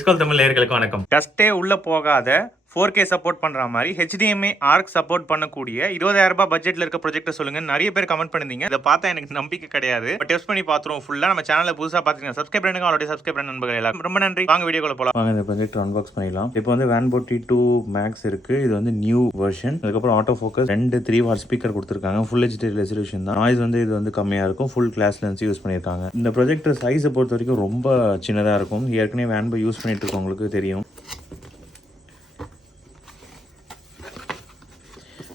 லெட்ஸ்கால் தமிழ் நேயர்களுக்கு வணக்கம். டஸ்டே உள்ள போகாத 4K சப்போர்ட் பண்ற மாதிரி HDMI ஆர்க் சப்போர்ட் பண்ணக்கூடிய 20,000 ரூபாய் பட்ஜெட்ல இருக்க ப்ரொஜெக்டர் சொல்லுங்க. நிறைய பேர் கமெண்ட் பண்ணிருந்தீங்க. இதை பார்த்தா எனக்கு நம்பிக்கை கிடையாது. டெஸ்ட் பண்ணி பாத்துறோம் ஃபுல்லா. நம்ம சேனலை புதுசா பாத்தீங்கன்னா சப்ஸ்கிரைப் பண்ணுங்க. ஆல்ரெடி சப்ஸ்கிரைப் பண்ண நண்பர்கள் எல்லாரும் ரொம்ப நன்றி. வாங்க வீடியோக்குள்ள போலாம். வாங்க இந்த ப்ரொஜெக்டர் அன்பாக்ஸ் பண்ணிடலாம். இப்போ வந்து Wanbo T2 Max இருக்கு. இது வந்து நியூ வெர்ஷன். அதுக்கப்புறம் ஆட்டோ ஃபோக்கஸ் 2 3 வாட் ஸ்பீக்கர் கொடுத்துருக்காங்க. ஃபுல் HD ரெசல்யூஷன் தான். நாய்ஸ் வந்து இது வந்து கம்மியா இருக்கும். ஃபுல் கிளாஸ் லென்ஸ் யூஸ் பண்ணிருக்காங்க. இந்த ப்ரொஜெக்டர் சைஸை பொறுத்த வரைக்கும் ரொம்ப சின்னதா இருக்கும். ஏற்கனவே Wanbo யூஸ் பண்ணிட்டு இருக்கவங்களுக்கு தெரியும்.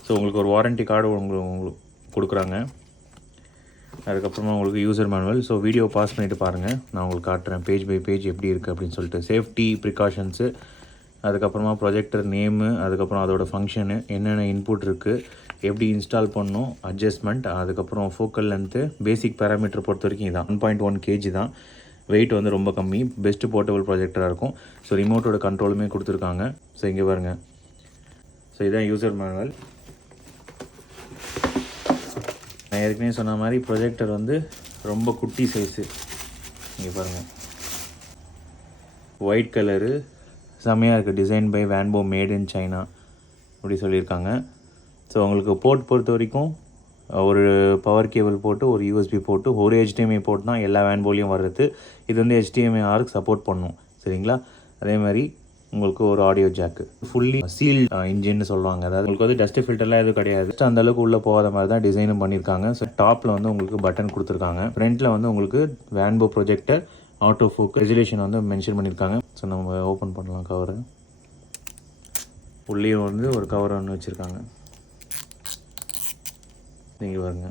ஸோ உங்களுக்கு ஒரு வாரண்டி கார்டு உங்களுக்கு கொடுக்குறாங்க. அதுக்கப்புறமா உங்களுக்கு user manual. So video pass பண்ணிவிட்டு பாருங்கள். நான் உங்களுக்கு காட்டுறேன் பேஜ் பை பேஜ் எப்படி இருக்குது அப்படின்னு சொல்லிட்டு. சேஃப்டி ப்ரிகாஷன்ஸு, அதுக்கப்புறமா ப்ரொஜெக்டர் நேமு, அதுக்கப்புறம் அதோடய ஃபங்க்ஷனு, என்னென்ன இன்புட் இருக்குது, எப்படி இன்ஸ்டால் பண்ணணும், அட்ஜஸ்ட்மெண்ட், அதுக்கப்புறம் ஃபோக்கல் லென்த்து, பேசிக் பேராமீட்டர் பொறுத்த வரைக்கும் இதான் 1.1 kg தான். வெயிட் வந்து ரொம்ப கம்மி. பெஸ்ட்டு போர்ட்டபிள் ப்ரொஜெக்டராக இருக்கும். ஸோ ரிமோட்டோட கண்ட்ரோலுமே கொடுத்துருக்காங்க. ஸோ இங்கே பாருங்கள். ஸோ இதுதான் யூசர் மேனுவல். நான் ஏற்கனவே சொன்ன மாதிரி ப்ரொஜெக்டர் வந்து ரொம்ப குட்டி சைஸு. இங்கே பாருங்கள், ஒயிட் கலரு செம்மையாக இருக்குது. Design by Wanbo made in China அப்படி சொல்லியிருக்காங்க. ஸோ உங்களுக்கு போர்ட் பொறுத்த வரைக்கும் ஒரு பவர் கேபிள் போட்டு, ஒரு USB போட்டு, ஒரு HDMI போட்டு தான் எல்லா Wanboலையும் வர்றது. இது வந்து HDMI ஆர்க் சப்போர்ட் பண்ணும். சரிங்களா? அதே மாதிரி உங்களுக்கு ஒரு audio jack, fully seal engine சொல்லுவாங்க. அதாவது உங்களுக்கு வந்து டஸ்ட் ஃபில்டர்லாம் எதுவும் கிடையாது. ஜஸ்ட் அந்த அளவுக்கு உள்ளே போகாத மாதிரி தான் டிசைனும் பண்ணியிருக்காங்க. ஸோ டாப்பில் வந்து உங்களுக்கு பட்டன் கொடுத்துருக்காங்க. ஃப்ரண்ட்டில் வந்து உங்களுக்கு Wanbo projector auto focus resolution வந்து மென்ஷன் பண்ணியிருக்காங்க. ஸோ நம்ம ஓப்பன் பண்ணலாம் கவரை. உள்ளேயும் வந்து ஒரு கவர் ஒன்று வச்சுருக்காங்க. நீங்கள் பாருங்க.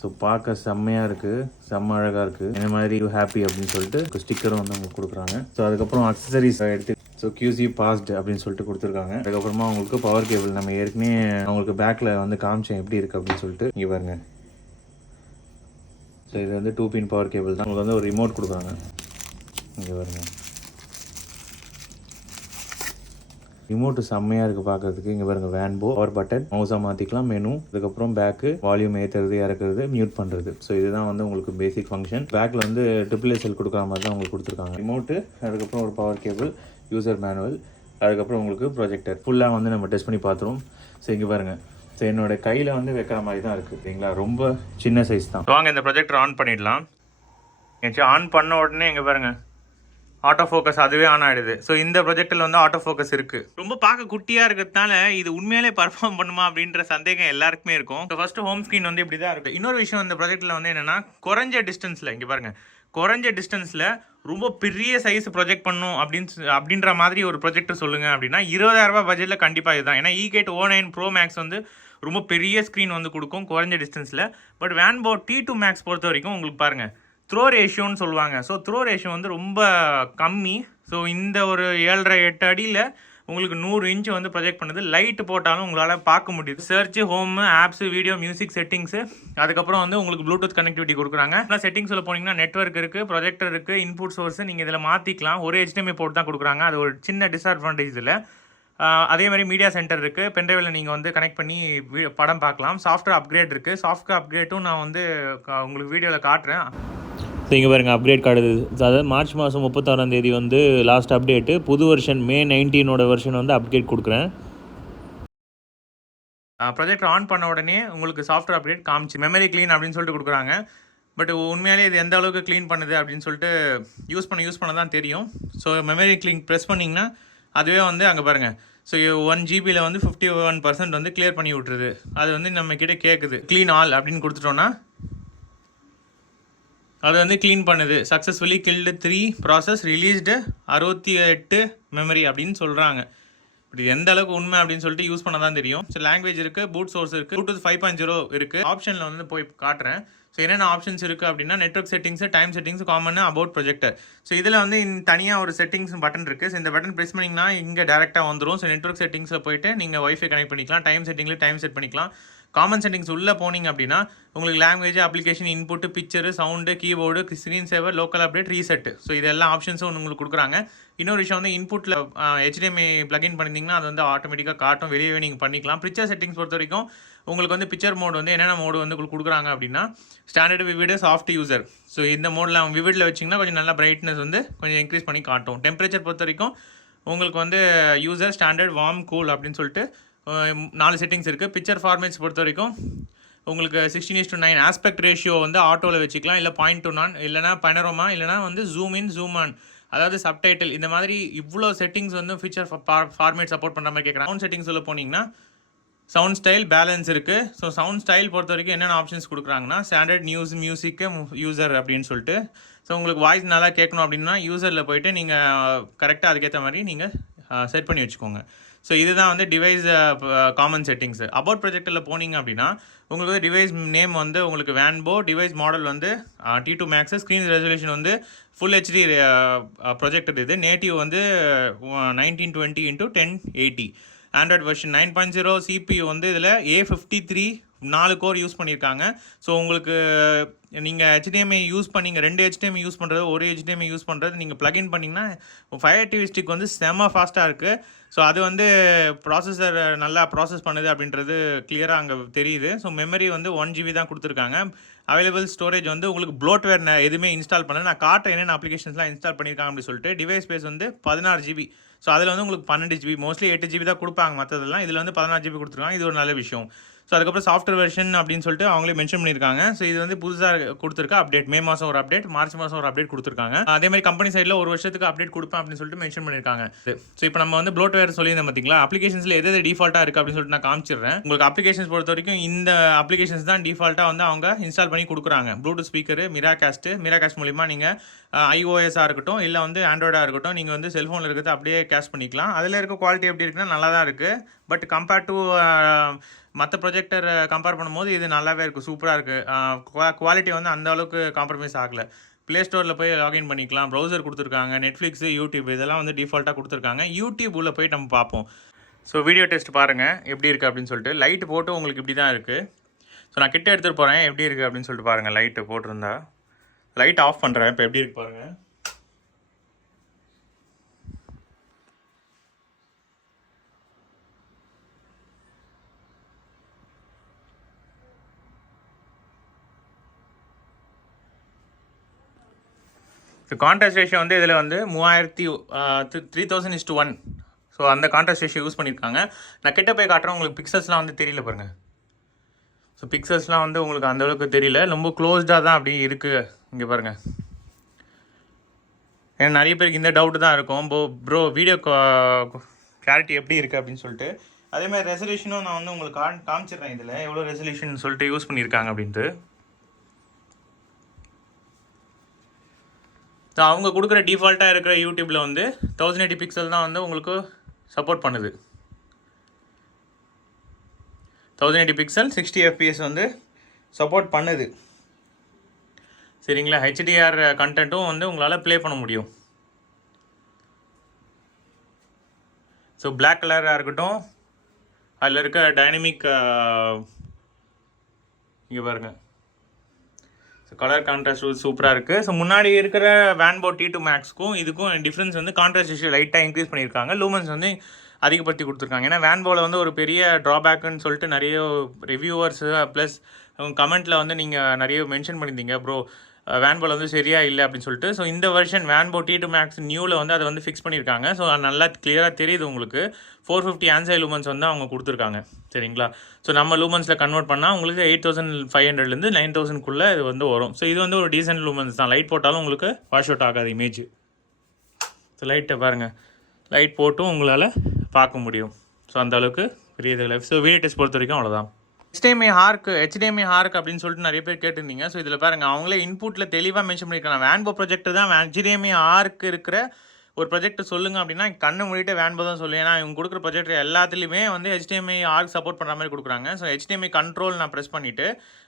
ஸோ பார்க்க செம்மையாக இருக்குது, செம்ம அழகாக இருக்குது. இந்த மாதிரி ஹாப்பி அப்படின்னு சொல்லிட்டு ஸ்டிக்கரும் வந்து உங்களுக்கு கொடுக்குறாங்க. ஸோ அதுக்கப்புறம் அக்சசரிஸ் எடுத்து ஸோ QC பாஸ்டு அப்படின்னு சொல்லிட்டு கொடுத்துருக்காங்க. அதுக்கப்புறமா உங்களுக்கு பவர் கேபிள் நம்ம ஏற்கனவே அவங்களுக்கு பேக்கில் வந்து காமிச்சேன் எப்படி இருக்குது அப்படின்னு சொல்லிட்டு. இங்கே பாருங்க. ஸோ இது வந்து 2 பின் பவர் கேபிள் தான். உங்களுக்கு வந்து ஒரு ரிமோட் கொடுக்குறாங்க. இங்கே பாருங்க, ரிமோட்டு செம்மையாக இருக்குது பார்க்குறதுக்கு. இங்கே பாருங்கள், Wanbo பவர் பட்டன், மவுஸாக மாற்றிக்கலாம், மெனு, அதுக்கப்புறம் பேக்கு, வால்யூம் ஏற்றுறது இறக்குறது, மியூட் பண்ணுறது. ஸோ இதுதான் வந்து உங்களுக்கு பேசிக் ஃபங்க்ஷன். பேக்கில் வந்து SSL கொடுக்குற மாதிரி தான் உங்களுக்கு கொடுத்துருக்காங்க. ரிமோட்டு, அதுக்கப்புறம் ஒரு பவர் கேபிள், யூசர் மேனுவல், அதுக்கப்புறம் உங்களுக்கு ப்ரொஜெக்டர். ஃபுல்லாக வந்து நம்ம டெஸ்ட் பண்ணி பார்த்துருவோம். ஸோ இங்கே பாருங்கள். ஸோ என்னோட கையில் வந்து வைக்கிற மாதிரி தான் இருக்குது. சரிங்களா? ரொம்ப சின்ன சைஸ் தான். வாங்க இந்த ப்ரொஜெக்டர் ஆன் பண்ணிடலாம். ஆன் பண்ண உடனே இங்கே பாருங்கள், ஆட்டோ ஃபோக்கஸ் அதுவே ஆன் ஆகிடுது. ஸோ இந்த ப்ரொஜெக்டில் வந்து ஆட்டோ ஃபோக்கஸ் இருக்குது. ரொம்ப பார்க்க குட்டியாக இருக்கிறதுனால இது உண்மையிலே பர்ஃபார்ம் பண்ணுமா அப்படின்ற சந்தேகம் எல்லாருக்குமே இருக்கும். ஸோ ஃபஸ்ட்டு ஹோம் ஸ்க்ரீன் வந்து இப்படி தான் இருக்குது. இன்னொரு விஷயம் இந்த ப்ரொஜெக்டில் வந்து என்னென்னா, குறைஞ்ச டிஸ்டன்ஸில், இங்கே பாருங்கள், குறைஞ்ச டிஸ்டன்ஸில் ரொம்ப பெரிய சைஸ் ப்ரொஜெக்ட் பண்ணும் அப்படின்ற மாதிரி ஒரு ப்ரொஜெக்டர் சொல்லுங்கள் அப்படின்னா 20,000 ரூபாய் பட்ஜெட்டில் கண்டிப்பாக இதுதான். ஏன்னா E9 Pro Max வந்து ரொம்ப பெரிய ஸ்க்ரீன் வந்து கொடுக்கும் குறைஞ்ச டிஸ்டன்ஸில். பட் Wanbo T2 Max பொறுத்த வரைக்கும் உங்களுக்கு பாருங்கள், த்ரோ ரேஷியோன்னு சொல்லுவாங்க. ஸோ த்ரோ ரேஷியோ வந்து ரொம்ப கம்மி. ஸோ இந்த ஒரு 7.5-8 அடியில் உங்களுக்கு 100 இன்ச் வந்து ப்ரொஜெக்ட் பண்ணுது. லைட் போட்டாலும் உங்களால் பார்க்க முடியுது. Church, home, apps, video, music settings, அதுக்கப்புறம் வந்து உங்களுக்கு ப்ளூடூத் கனெக்டிவிட்டி கொடுக்குறாங்க. ஆனால் செட்டிங்ஸில் போனீங்கன்னா நெட்வொர்க் இருக்குது, ப்ரொஜெக்டர் இருக்குது, இன்புட் சோர்ஸு நீங்கள் இதில் மாற்றிக்கலாம். ஒரு HDMI போர்ட் தான் கொடுக்குறாங்க. அது ஒரு சின்ன டிஸ்அட்வான்டேஜ் இதில். அதே மாதிரி மீடியா சென்டர் இருக்குது. பென்ட்ரைவில் நீங்கள் வந்து கனெக்ட் பண்ணி படம் பார்க்கலாம். சாஃப்ட்வேர் அப்கிரேட் இருக்குது. சாஃப்ட்வேர் அப்கிரேட்டும் நான் வந்து உங்களுக்கு வீடியோவில் காட்டுறேன். ஸோ இங்கே பாருங்கள், அப்கிரேட் கார்டு. அதாவது மார்ச் மாதம் 31 வந்து லாஸ்ட் அப்டேட்டு. புது வெர்ஷன் May 19 வெர்ஷன் வந்து அப்டேட் கொடுக்குறேன். ப்ரொஜெக்டர் ஆன் பண்ண உடனே உங்களுக்கு சாஃப்ட்வேர் அப்டேட் காமிச்சு மெமரி க்ளீன் அப்படின்னு சொல்லிட்டு கொடுக்குறாங்க. பட் உண்மையாலே இது எந்த அளவுக்கு க்ளீன் பண்ணுது அப்படின்னு சொல்லிட்டு யூஸ் பண்ண தான் தெரியும். ஸோ மெமரி க்ளீன் ப்ரெஸ் பண்ணிங்கன்னா அதுவே வந்து அங்கே பாருங்கள். ஸோ 1 GBயில் வந்து 51% வந்து கிளியர் பண்ணி விட்டுருது. அது வந்து நம்மக்கிட்ட கேட்குது க்ளீன் ஆல் அப்படின்னு கொடுத்துட்டோன்னா அது வந்து க்ளீன் பண்ணுது. Successfully killed 3 process released 68 memory அப்படின்னு சொல்கிறாங்க. இப்படி எந்த அளவுக்கு உண்மை அப்படின்னு சொல்லிட்டு யூஸ் பண்ண தான் தெரியும். ஸோ லாங்குவேஜ் இருக்குது, பூட் சோர்ஸ் இருக்குது, Bluetooth 5.0 இருக்குது. ஆப்ஷனில் வந்து போய் காட்டுறேன். ஸோ என்னென்ன ஆப்ஷன்ஸ் இருக்குது அப்படின்னா, network settings, time settings, common, about projector. So இதில் வந்து தனியாக ஒரு செட்டிங்ஸ் பட்டன் இருக்குது. ஸோ இந்த பட்டன் ப்ரெஸ் பண்ணிங்கன்னா இங்கே டேரெக்டாக வந்துடும். ஸோ நெட்வொர்க் செட்டிங்ஸில் போய்ட்டு நீங்கள் வைஃபை கனெக்ட் பண்ணிக்கலாம். டைம் செட்டிங்கில் டைம் செட் பண்ணிக்கலாம். காமன் செட்டிங்ஸ் உள்ளே போனீங்க அப்படின்னா உங்களுக்கு language, application, input, picture, sound, keyboard, screen saver, local update, reset. So இது எல்லா ஆப்ஷன்ஸும் உங்களுக்கு கொடுக்குறாங்க. இன்னொரு விஷயம் வந்து இன்புட்டில் HDMI பிளக்இன் பண்ணியிருந்தீங்கன்னா அது வந்து ஆட்டோமேட்டிக்காக காட்டும், வெளியே நீங்கள் பண்ணிக்கலாம். பிக்சர் செட்டிங்ஸ் பொறுத்த வரைக்கும் உங்களுக்கு வந்து பிக்சர் மோட் வந்து என்னென்ன மோடு வந்து உங்களுக்கு கொடுக்குறாங்க அப்படின்னா ஸ்டாண்டர்டு, விவிடு, சாஃப்ட் யூசர். ஸோ இந்த மோடில் விவிடில் வச்சிங்கன்னா கொஞ்சம் நல்லா பிரைட்னஸ் வந்து கொஞ்சம் இன்க்ரீஸ் பண்ணி காட்டும். டெம்பரேச்சர் பொறுத்த வரைக்கும் உங்களுக்கு வந்து யூசர், ஸ்டாண்டர்ட், வார்ம், கூல் அப்படின்னு சொல்லிட்டு 4 செட்டிங்ஸ் இருக்குது. பிக்சர் ஃபார்மேட்ஸ் பொறுத்த வரைக்கும் உங்களுக்கு 16:9 ஆஸ்பெக்ட் ரேஷியோ வந்து ஆட்டோவில் வச்சுக்கலாம், இல்லை 0.2 இல்லைனா பனரோமா, இல்லைனா வந்து ஜூம் இன், ஜூம் ஆன், அதாவது சப்டைட்டில். இந்த மாதிரி இவ்வளோ செட்டிங்ஸ் வந்து ஃபீச்சர் ஃபார்மேட் சப்போர்ட் பண்ணுற மாதிரி கேட்குறாங்க. சவுண்ட் செட்டிங்ஸ் உள்ள போனீங்கன்னா சவுண்ட் ஸ்டைல், பேலன்ஸ் இருக்குது. ஸோ சவுண்ட் ஸ்டைல் பொறுத்த வரைக்கும் என்னென்ன ஆப்ஷன்ஸ் கொடுக்குறாங்கன்னா ஸ்டாண்டர்ட், நியூஸ், மியூசிக்கு, யூசர் அப்படின்னு சொல்லிட்டு. ஸோ உங்களுக்கு வாய்ஸ் நல்லா கேட்கணும் அப்படின்னா யூசரில் போய்ட்டு நீங்கள் கரெக்டாக அதுக்கேற்ற மாதிரி நீங்கள் செட் பண்ணி வச்சுக்கோங்க. ஸோ இதுதான் வந்து டிவைஸ் காமன் செட்டிங்ஸு. அபவுட் ப்ரொஜெக்டரில் போனீங்க அப்படின்னா உங்களுக்கு வந்து டிவைஸ் நேம் வந்து உங்களுக்கு Wanbo, டிவைஸ் மாடல் வந்து T2 Max, ஸ்க்ரீன் ரெசல்யூஷன் வந்து ஃபுல் HD ப்ரொஜெக்டர். இது நேட்டிவ் வந்து 1920x1080, ஆண்ட்ராய்ட் வெர்ஷன் 9.0, CPU வந்து இதில் A53 4 கோர் யூஸ் பண்ணியிருக்காங்க. ஸோ உங்களுக்கு நீங்கள் HDMI யூஸ் பண்ணிங்க 2 HDMI யூஸ் பண்ணுறது, ஒரு HDMI யூஸ் பண்ணுறது நீங்கள் ப்ளக்இன் பண்ணிங்கன்னா ஃபயர் டிவி ஸ்டிக் வந்து செம்ம ஃபாஸ்ட்டாக இருக்குது. ஸோ அது வந்து ப்ராசஸர் நல்லா ப்ராசஸ் பண்ணுது அப்படின்றது கிளியராக அங்கே தெரியுது. ஸோ மெமரி வந்து 1 GB தான் கொடுத்துருக்காங்க. அவைலபிள் ஸ்டோரேஜ் வந்து உங்களுக்கு ப்ளோட்வேர் எதுவுமே இன்ஸ்டால் பண்ணல. நான் காட்டுறேன் என்னென்ன அப்ளிகேஷன்ஸ்லாம் இன்ஸ்டால் பண்ணியிருக்காங்க அப்படின்னு சொல்லிட்டு. டிவைஸ் ஸ்பேஸ் வந்து 16 GB. ஸோ அதில் வந்து உங்களுக்கு 12 GB, மோஸ்ட்லி 8 GB தான் கொடுப்பாங்க மற்றதெல்லாம். இதில் வந்து 16 GB கொடுத்துருக்காங்க. இது ஒரு நல்ல விஷயம். ஸோ அதுக்கப்புறம் சாஃப்ட்வேர் வெர்ஷன் அப்படின்னு சொல்லிட்டு அவங்களே மென்ஷன் பண்ணியிருக்காங்க. ஸோ இது வந்து புதுசாக கொடுத்துருக்க அப்டேட். மே மாதம் ஒரு அப்டேட், மார்ச் மாதம் ஒரு அப்டேட் கொடுத்துருக்காங்க. அதே மாதிரி கம்பெனி சைடில் ஒரு வருஷத்துக்கு அப்டேட் கொடுப்பேன் அப்படின்னு சொல்லிட்டு மென்ஷன் பண்ணியிருக்காங்க. ஸோ இப்போ நம்ம வந்து ப்ளோட்வேர் சொல்லியிருந்தேன் பார்த்தீங்களா, அப்ளிகேஷன்ஸில் எது டிஃபால்ட்டாக இருக்குது அப்படின்னு சொல்லிட்டு நான் காமிச்சிடுறேன். உங்களுக்கு அப்ளிகேஷன்ஸ் பொறுத்த வரைக்கும் இந்த அப்ளிகேஷன்ஸ் தான் டிஃபால்ட்டாக வந்து அவங்க இன்ஸ்டால் பண்ணி கொடுக்குறாங்க. ப்ளூடூத் ஸ்பீக்கர், மிராகாஸ்ட் மூலிமா நீங்கள் iOS-ஆக இருக்கட்டும் இல்லை வந்து ஆண்ட்ராய்டாக இருக்கட்டும் நீங்கள் வந்து செல்ஃபோனில் இருக்கிறது அப்படியே கேஷ் பண்ணிக்கலாம். அதில் இருக்க குவாலிட்டி எப்படி இருக்குன்னா நல்லா தான் இருக்குது. பட் கம்பேர்ட் டு மற்ற ப்ரொஜெக்டர் கம்பேர் பண்ணும்போது இது நல்லாவே இருக்குது, சூப்பராக இருக்குது. குவாலிட்டி வந்து அந்த அளவுக்கு காம்ப்ரமைஸ் ஆகலை. ப்ளே ஸ்டோரில் போய் லாகின் பண்ணிக்கலாம், ப்ரௌசர் கொடுத்துருக்காங்க, நெட்ஃப்ளிக்ஸு, யூடியூப் இதெல்லாம் வந்து டிஃபால்ட்டாக கொடுத்துருக்காங்க. யூடியூப் உள்ளே போய் நம்ம பார்ப்போம். ஸோ வீடியோ டெஸ்ட் பாருங்கள் எப்படி இருக்குது அப்படின்னு சொல்லிட்டு. லைட்டு போட்டு உங்களுக்கு இப்படி தான் இருக்குது. ஸோ நான் கிட்ட எடுத்துகிட்டு போகிறேன் எப்படி இருக்குது அப்படின்னு சொல்லிட்டு பாருங்கள். லைட்டு போட்டிருந்தா லைட் ஆஃப் பண்ணுறேன். இப்போ எப்படி இருக்கு பாருங்கள். கான்ட்ராஸ்ட் ரேஷியோ வந்து இதில் வந்து 3000:1. ஸோ அந்த கான்ட்ராஸ்ட் ரேஷியோ யூஸ் பண்ணியிருக்காங்க. நான் கிட்ட போய் காட்டுறேன். உங்களுக்கு பிக்சல்ஸ்லாம் வந்து தெரியல பாருங்கள். ஸோ பிக்சல்ஸ்லாம் வந்து உங்களுக்கு அந்தளவுக்கு தெரியல, ரொம்ப க்ளோஸ்டாக தான் அப்படி இருக்குது. இங்கே பாருங்கள். ஏன்னா நிறைய பேருக்கு இந்த டவுட்டு தான் இருக்கும், ப்ரோ வீடியோ கிளாரிட்டி எப்படி இருக்குது அப்படின்னு சொல்லிட்டு. அதேமாதிரி ரெசல்யூஷனும் நான் வந்து உங்களுக்கு காமிச்சிடுறேன் இதில் எவ்வளோ ரெசல்யூஷன் சொல்லிட்டு யூஸ் பண்ணியிருக்காங்க அப்படின்ட்டு. ஸோ அவங்க கொடுக்குற டிஃபால்ட்டாக இருக்கிற யூடியூப்பில் வந்து 1080 பிக்சல் தான் வந்து உங்களுக்கு சப்போர்ட் பண்ணுது. 1080 பிக்சல் 60 FPS வந்து சப்போர்ட் பண்ணுது. சரிங்களா, HDR கண்டென்ட்டும் வந்து உங்களால் ப்ளே பண்ண முடியும். ஸோ பிளாக் கலராக இருக்கட்டும், அதில் இருக்க டைனமிக் இங்கே பாருங்கள். ஸோ கலர் கான்ட்ராஸ்ட் சூப்பராக இருக்குது. ஸோ முன்னாடி இருக்கிற Wanbo T2 Maxக்கும் இதுக்கும் டிஃப்ரென்ஸ் வந்து கான்ட்ராஸ்ட் ரேஷியோ லைட்டாக இன்க்ரீஸ் பண்ணியிருக்காங்க. லூமன்ஸ் வந்து அதிகப்படுத்தி கொடுத்துருக்காங்க. ஏன்னா Wanboவில் வந்து ஒரு பெரிய ட்ராபேக்குன்னு சொல்லிட்டு நிறைய ரிவ்யூவர்ஸு ப்ளஸ் கமெண்ட்டில் வந்து நீங்கள் நிறைய மென்ஷன் பண்ணியிருந்தீங்க, ப்ரோ Wanboவில் வந்து சரியாக இல்லை அப்படின்னு சொல்லிட்டு. ஸோ இந்த வெர்ஷன் Wanbo T2 Max நியூவில் வந்து அதை வந்து ஃபிக்ஸ் பண்ணியிருக்காங்க. ஸோ நல்லா கிளியராக தெரியுது உங்களுக்கு. 450 ANSI லூமன்ஸ் வந்து அவங்க கொடுத்துருக்காங்க. சரிங்களா, ஸோ நம்ம லூமன்ஸில் கன்வெர்ட் பண்ணால் உங்களுக்கு 8500 9000 இது வந்து வரும். ஸோ இது வந்து ஒரு டீசென்ட் லூமன்ஸ் தான். லைட் போட்டாலும் உங்களுக்கு வாஷ் அவுட் ஆகாது இமேஜ். ஸோ லைட்டை பாருங்கள், லைட் போட்டும் உங்களால் பார்க்க முடியும். ஸோ அந்த அளவுக்கு பெரிய இதில். ஸோ வீடியோ டெஸ்ட் பொறுத்த வரைக்கும் அவ்வளோதான். HDMI ஹார்க் அப்படின்னு சொல்லிட்டு நிறைய பேர் கேட்டிருந்தீங்க. ஸோ இதில் பாருங்கள், அவங்களே இன்புட்டில் தெளிவாக மென்ஷன் பண்ணியிருக்காங்க. Wanbo ப்ரொஜெக்டர் தான் HDMI ஹார்க் இருக்கிற ஒரு ப்ரொஜெக்ட் சொல்லுங்கள் அப்படின்னா கண்ணு மூடிட்டு Wanbo தான் சொல்லுவேன். ஏன்னா இவங்க கொடுக்குற ப்ரொஜெக்டர் எல்லாத்துலேயுமே வந்து HDMI ஹார்க் சப்போர்ட் பண்ணுற மாதிரி கொடுக்குறாங்க. ஸோ HDMI கண்ட்ரோல் நான் ப்ரெஸ் பண்ணிவிட்டு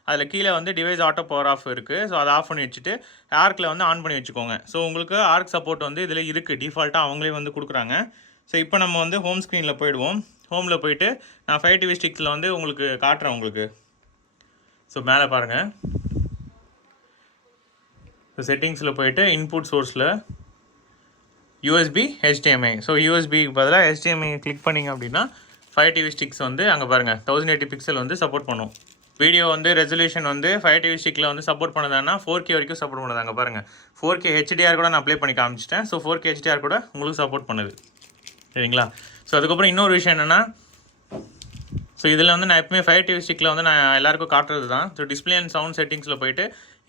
அதில் கீழே வந்து டிவைஸ் ஆட்டோ பவர் ஆஃப் இருக்குது. ஸோ அதை ஆஃப் பண்ணி வச்சுட்டு ஹார்க்கில் வந்து ஆன் பண்ணி வச்சுக்கோங்க. ஸோ உங்களுக்கு ஹார்க் சப்போர்ட் வந்து இதில் இருக்குது, டிஃபால்ட்டாக அவங்களே வந்து கொடுக்குறாங்க. ஸோ இப்போ நம்ம வந்து ஹோம் ஸ்க்ரீனில் போயிடுவோம். ஹோமில் போயிட்டு நான் 5 டிவி ஸ்டிக்ஸில் வந்து உங்களுக்கு காட்டுறேன் உங்களுக்கு. ஸோ மேலே பாருங்கள், ஸோ செட்டிங்ஸில் போயிட்டு இன்புட் சோர்ஸில் யூஎஸ்பி HDMI. ஸோ யூஎஸ்பிக்கு பதிலாக HDMI கிளிக் பண்ணிங்க அப்படின்னா 5 டிவி ஸ்டிக்ஸ் வந்து அங்கே பாருங்கள் 1080 பிக்சல் வந்து சப்போர்ட் பண்ணும். வீடியோ வந்து ரெசல்யூஷன் வந்து 5 டிவி ஸ்டிக்கில் வந்து சப்போர்ட் பண்ணதான்னா 4K வரைக்கும் சப்போர்ட் பண்ணுது. அங்கே பாருங்கள் 4K HDR கூட நான் அப்ளை பண்ணி காமிச்சிட்டேன். ஸோ 4K HDR கூட உங்களுக்கு சப்போர்ட் பண்ணுது, சரிங்களா? ஸோ அதுக்கப்புறம் இன்னொரு விஷயம் என்னென்னா, ஸோ இதில் வந்து நான் எப்பவுமே 5 டிவி ஸ்டிக்கில் வந்து நான் எல்லாருக்கும் காட்டுறது தான். ஸோ டிஸ்பிளே அண்ட் சவுண்ட் செட்டிங்ஸில் போயிட்டு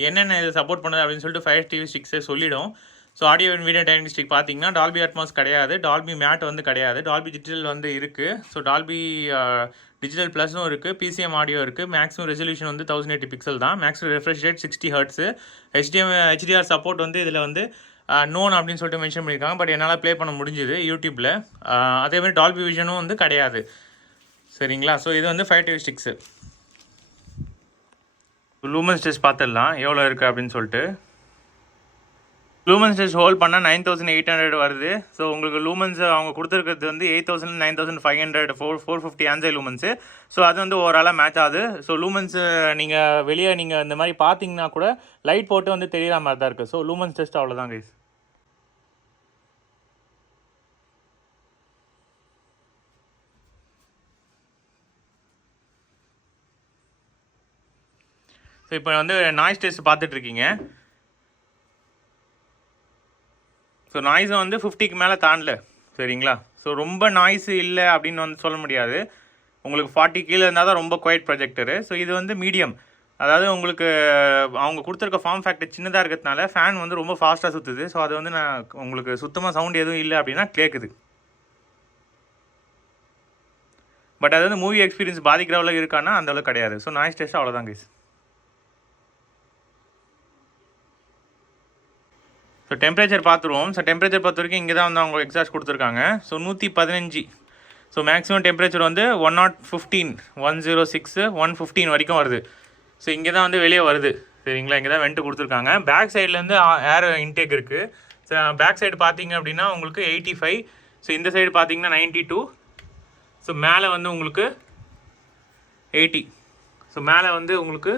என்னென்ன இது சப்போர்ட் பண்ணுது அப்படின்னு சொல்லிட்டு 5 டிவி ஸ்டிக்ஸே சொல்லிடும். So audio and video dynamic பார்த்தீங்கன்னா டால்பி அட்மாஸ் கிடையாது, டால்பி மேட் வந்து கிடையாது, டால்பி டிஜிட்டல் வந்து இருக்குது. ஸோ டால்பி டிஜிட்டல் ப்ளஸும் இருக்குது, PCM ஆடியோ இருக்குது. மேக்ஸிமம் ரெசல்யூஷன் வந்து 1080 பிக்சல் தான். Maximum refresh rate 60 Hz. HDR support வந்து இதில் வந்து நோன் அப்படின்னு சொல்லிட்டு மென்ஷன் பண்ணியிருக்காங்க. பட் என்னால் ப்ளே பண்ண முடிஞ்சுது யூடியூப்பில். அதேமாதிரி டால்பி விஷனும் வந்து கிடையாது, சரிங்களா? ஸோ இது வந்து 5 டிவி ஸ்டிக்ஸு. லூமன்ஸ் டெஸ்ட் பார்த்துடலாம் எவ்வளோ இருக்குது அப்படின்னு சொல்லிட்டு. லூமன்ஸ் டெஸ்ட் ஹோல்ட் பண்ணால் 9800 வருது. ஸோ உங்களுக்கு லூமன்ஸ் அவங்க கொடுத்துருக்கிறது வந்து 8000 9500 450 ANSI லூமன்ஸு. ஸோ அது வந்து ஓவராலாக மேட்ச் ஆகுது. ஸோ லூமன்ஸ் நீங்கள் வெளியே நீங்கள் இந்த மாதிரி பார்த்தீங்கன்னா கூட லைட் போட்டு வந்து தெரியாத மாதிரி தான் இருக்குது. ஸோ லூமன்ஸ் டெஸ்ட் அவ்வளோதான் கைஸ். ஸோ இப்போ வந்து நாய்ஸ் டெஸ்ட் பார்த்துட்ருக்கீங்க. ஸோ நாய்ஸும் வந்து 50க்கு மேலே தாண்டல, சரிங்களா? ஸோ ரொம்ப நாய்ஸு இல்லை அப்படின்னு வந்து சொல்ல முடியாது. உங்களுக்கு 40 கீழே இருந்தால் தான் ரொம்ப குவைட் ப்ரொஜெக்டரு. ஸோ இது வந்து மீடியம், அதாவது உங்களுக்கு அவங்க கொடுத்துருக்க ஃபார்ம் ஃபேக்டர் சின்னதாக இருக்கிறதுனால ஃபேன் வந்து ரொம்ப ஃபாஸ்ட்டாக சுற்றுது. ஸோ அது வந்து நான் உங்களுக்கு சுத்தமாக சவுண்ட் எதுவும் இல்லை அப்படின்னா கேட்குது. பட் அது வந்து மூவி எக்ஸ்பீரியன்ஸ் பாதிக்கிற அளவுக்கு இருக்கான்னா அந்த அளவுக்கு கிடையாது. ஸோ நாய்ஸ் டெஸ்ட் அவ்வளோதான் கைஸ். ஸோ டெம்பரேச்சர் பார்த்துருவோம். ஸோ டெம்பரேச்சர் பொறுத்த வரைக்கும் இங்கே தான் வந்து அவங்க எக்ஸாஸ்ட் கொடுத்துருக்காங்க. ஸோ 115. ஸோ மேக்ஸிமம் டெம்பரேச்சர் வந்து 115 106 115 வரைக்கும் வருது. ஸோ இங்கே தான் வந்து வெளியே வருது, சரிங்களா? இங்கே தான் வெண்ட்டு கொடுத்துருக்காங்க. பேக் சைட்லேருந்து ஏர் இன்டேக் இருக்குது. ஸோ பேக் சைடு பார்த்தீங்க அப்படின்னா உங்களுக்கு 85. ஸோ இந்த சைடு பார்த்தீங்கன்னா 92. ஸோ மேலே வந்து உங்களுக்கு 80. ஸோ மேலே வந்து உங்களுக்கு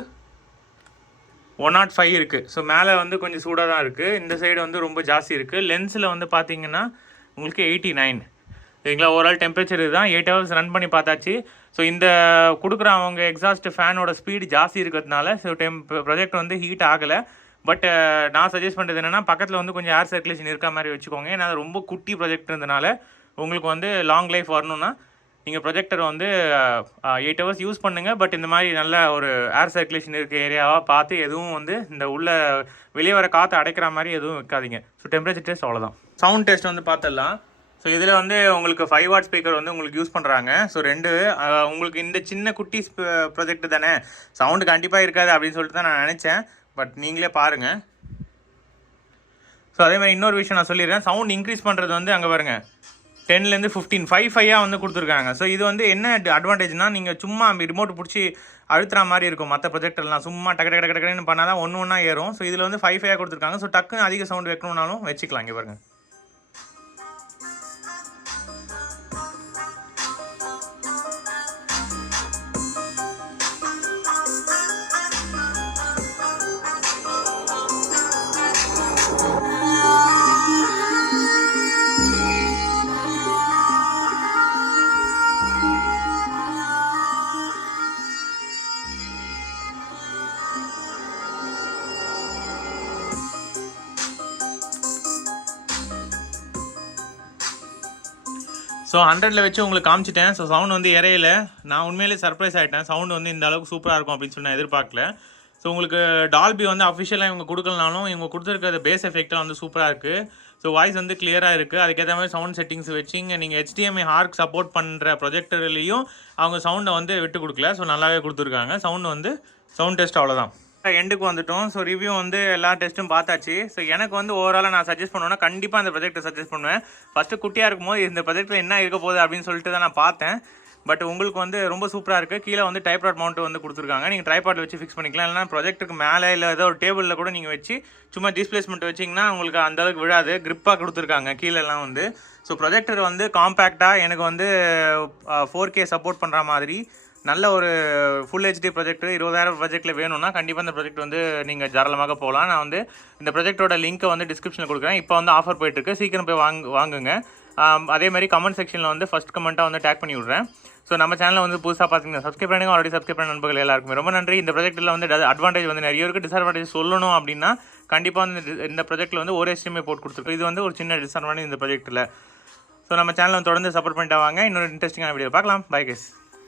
105 இருக்குது. ஸோ மேலே வந்து கொஞ்சம் சூடாக தான் இருக்குது. இந்த சைடு வந்து ரொம்ப ஜாஸ்தி இருக்குது. லென்ஸில் வந்து பார்த்தீங்கன்னா உங்களுக்கு 89, சரிங்களா? ஓவரால் டெம்பரேச்சர் இதுதான். 8 ஹவர்ஸ் ரன் பண்ணி பார்த்தாச்சு. ஸோ இந்த கொடுக்குற அவங்க எக்ஸாஸ்ட் ஃபேனோட ஸ்பீடு ஜாஸ்தி இருக்கிறதுனால ஸோ ப்ரொஜெக்ட் வந்து ஹீட் ஆகலை. பட் நான் சஜஸ்ட் பண்ணுறது என்னென்னா பக்கத்தில் வந்து கொஞ்சம் ஏர் சர்க்குலேஷன் இருக்க மாதிரி வச்சுக்கோங்க. ஏன்னா அது ரொம்ப குட்டி ப்ரொஜெக்ட் இருந்தனால உங்களுக்கு வந்து லாங் லைஃப் வரணும்னா நீங்கள் ப்ரொஜெக்டரை வந்து 8 ஹவர்ஸ் யூஸ் பண்ணுங்கள். பட் இந்த மாதிரி நல்ல ஒரு ஏர் சர்க்குலேஷன் இருக்க ஏரியாவாக பார்த்து எதுவும் வந்து இந்த உள்ள வெளியே வர காற்று அடைக்கிற மாதிரி எதுவும் வைக்காதீங்க. ஸோ டெம்பரேச்சர் டெஸ்ட் அவ்வளோதான். சவுண்ட் டெஸ்ட் வந்து பார்த்துடலாம். ஸோ இதில் வந்து உங்களுக்கு 5 வாட் ஸ்பீக்கர் வந்து உங்களுக்கு யூஸ் பண்ணுறாங்க. ஸோ உங்களுக்கு இந்த சின்ன குட்டி ப்ரொஜெக்ட் தானே, சவுண்டு கண்டிப்பாக இருக்காது அப்படின்னு சொல்லிட்டு தான் நான் நினச்சேன். பட் நீங்களே பாருங்கள். ஸோ அதே மாதிரி இன்னொரு விஷயம் நான் சொல்லிடுறேன். சவுண்ட் இன்க்ரீஸ் பண்ணுறது வந்து அங்கே பாருங்கள் 10லேருந்து 15 5 வந்து கொடுத்துருக்காங்க. ஸோ இது வந்து என்ன அட்வான்டேஜ்னால் நீங்கள் சும்மா ரிமோட் பிடிச்சி அழுத்துற மாதிரி இருக்கும். மற்ற ப்ரொஜெக்டர்லாம் சும்மா டக்கு பண்ணால் தான் ஒன்று ஏறும். ஸோ இதில் வந்து 5 கொடுத்துருக்காங்க. ஸோ டக்குன்னு அதிக சவுண்ட் வைக்கணும்னாலும் வச்சுக்கலாம். இங்கே பாருங்கள். ஸோ 100ல் வச்சு உங்களுக்கு காமிச்சிட்டேன். ஸோ சவுண்ட் வந்து இறையில. நான் உண்மையிலே சர்ப்ரைஸ் ஆகிட்டேன். சவுண்ட் வந்து இந்த அளவுக்கு சூப்பராக இருக்கும் அப்படின்னு சொல்லி நான் எதிர்பார்க்கல. ஸோ உங்களுக்கு டால்பி வந்து அஃபிஷியலாக இவங்க கொடுக்கலனாலும் இவங்க கொடுத்துருக்க பேஸ் எஃபெக்டாக வந்து சூப்பராக இருக்குது. ஸோ வாய்ஸ் வந்து கிளியராக இருக்குது. அதுக்கேற்ற மாதிரி சவுண்ட் செட்டிங்ஸ் வச்சிங்க நீங்கள் HDMI ஹார்க் சப்போர்ட் பண்ணுற ப்ரொஜெக்டர்லேயும் அவங்க சவுண்டை வந்து விட்டு கொடுக்கல. ஸோ நல்லாவே கொடுத்துருக்காங்க. சவுண்ட் டெஸ்ட் அவ்வளோதான். எண்டுக்கு வந்துட்டோம். ஸோ ரிவ்யூ வந்து எல்லா டெஸ்ட்டும் பார்த்தாச்சு. ஸோ எனக்கு வந்து ஓவராலாக நான் சஜஸ்ட் பண்ணுவேன்னா கண்டிப்பாக அந்த ப்ரொஜெக்டை சஜஸ்ட் பண்ணுவேன். ஃபஸ்ட்டு குட்டியாக இருக்கும்போது இந்த ப்ரொஜெக்டில் என்ன இருக்க போகுது அப்படின்னு சொல்லிட்டு தான் நான் பார்த்தேன். பட் உங்களுக்கு வந்து ரொம்ப சூப்பராக இருக்குது. கீழே வந்து டைப்ராட் மவுண்ட் வந்து கொடுத்துருக்காங்க. நீங்கள் ட்ரைபாட் வச்சு ஃபிக்ஸ் பண்ணிக்கலாம். இல்லைனா ப்ரொஜெக்டருக்கு மேலே இல்லை ஏதோ ஒரு டேபிளில் கூட நீங்கள் வச்சு சும்மா டிஸ்பிளேஸ்மெண்ட் வச்சிங்கன்னா உங்களுக்கு அந்தளவுக்கு விழாது. கிரிப்பாக கொடுத்துருக்காங்க கீழெல்லாம் வந்து. ஸோ ப்ரொஜெக்டர் வந்து காம்பேக்டாக எனக்கு வந்து 4K சப்போர்ட் பண்ணுற மாதிரி நல்ல ஒரு ஃபுல் ஹெச்டி ப்ரொஜெக்டர் 20,000 ப்ரொஜெக்டில் வேணும்னா கண்டிப்பாக இந்த ப்ரொஜெக்ட் வந்து நீங்கள் தாராளமாக போகலாம். நான் வந்து இந்த ப்ரொஜெக்டோட லிங்க்கை வந்து டிஸ்கிரிப்ஷனில் கொடுக்குறேன். இப்போ வந்து ஆஃபர் போயிட்டுருக்கு, சீக்கிரம் போய் வாங்குங்க. அதேமாதிரி கமெண்ட் செக்ஷனில் வந்து ஃபஸ்ட் கமெண்ட்டாக வந்து டேக் பண்ணி விட்றேன். ஸோ நம்ம சேனலில் வந்து புதுசாக பார்த்தீங்கன்னா சப்ஸ்கிரைப் பண்ணுங்க. ஆல்ரெடி சப்ஸ்கிரைப் பண்ண நண்பர்கள் எல்லாருக்குமே ரொம்ப நன்றி. இந்த ப்ரொஜெக்ட்டில் வந்து அட்வான்டேஜ் வந்து நிறைய இருக்குது. டிஸ்அட்வான்டேஜ் சொல்லணும் அப்படின்னா கண்டிப்பாக வந்து இந்த ப்ரொஜெக்ட்டில் வந்து ஒரு HDMI போட்டு கொடுத்துருக்கோம். இது வந்து ஒரு சின்ன டிஸ்அட்வான்டேஜ் இந்த ப்ரொஜெக்ட்டில். ஸோ நம்ம சேனலை தொடர்ந்து சப்போர்ட் பண்ணிட்டு வாங்க. இன்னொரு இன்ட்ரெஸ்டிங்கான வீடியோ பார்க்கலாம். Bye guys.